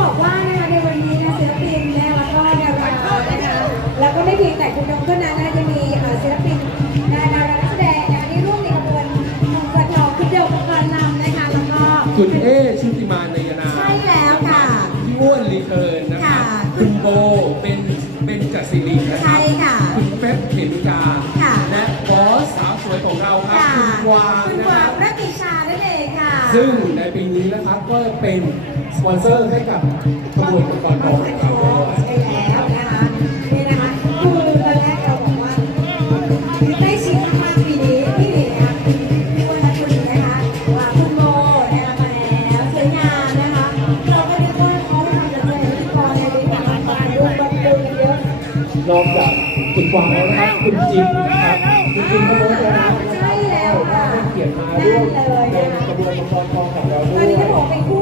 บอกว่านะคะในวันนี้นะศิลปินและแล้วก็ดารานะคะแล้วก็ไม่เพียงแต่คุณน้องเท่านั้นนะจะมีศิลปินดารานักแสดงนะคะที่ร่วมในขบวนของกระทองคือเดียวกับการนำนะคะแล้วก็คุณเอชุติมานายนาใช่แล้วค่ะพี่อ้วนรีเทิร์นนะคะคุณโบเป็นจักริรีนะครั ใช่ค่ะคุณเป๊ปเขมิกาและบอสสาวสวยของเราครับคุณกวางนะครับรัตติชานั่นเองค่ะซึ่งในปีนี้นะครับก็เป็นสปอนเซอร์ให้กับขบวนมังกรทองของเราด้วยใช่แล้วนะคะนี่นะคะคือตอนแรกเราบอกว่าได้ชิมมากๆปีนี้พี่หนิงนะคะพี่อ้วนและคุณนะคะคุณโมนะคะมาแล้วสวยงามนะคะเราก็ได้ว่าเขาทำอะไรพิธีกรในวิถีการดูบอลดูกันเยอะนอกจากคุณกวางแล้วนะครับคุณจิมนะครับคุณจิมก็รู้แล้วนะครับใช่แล้วค่ะได้เกียรติมาร่วมในกระบวนการมังกรทองของเราด้วยตอนนี้จะบอกเป็นคู่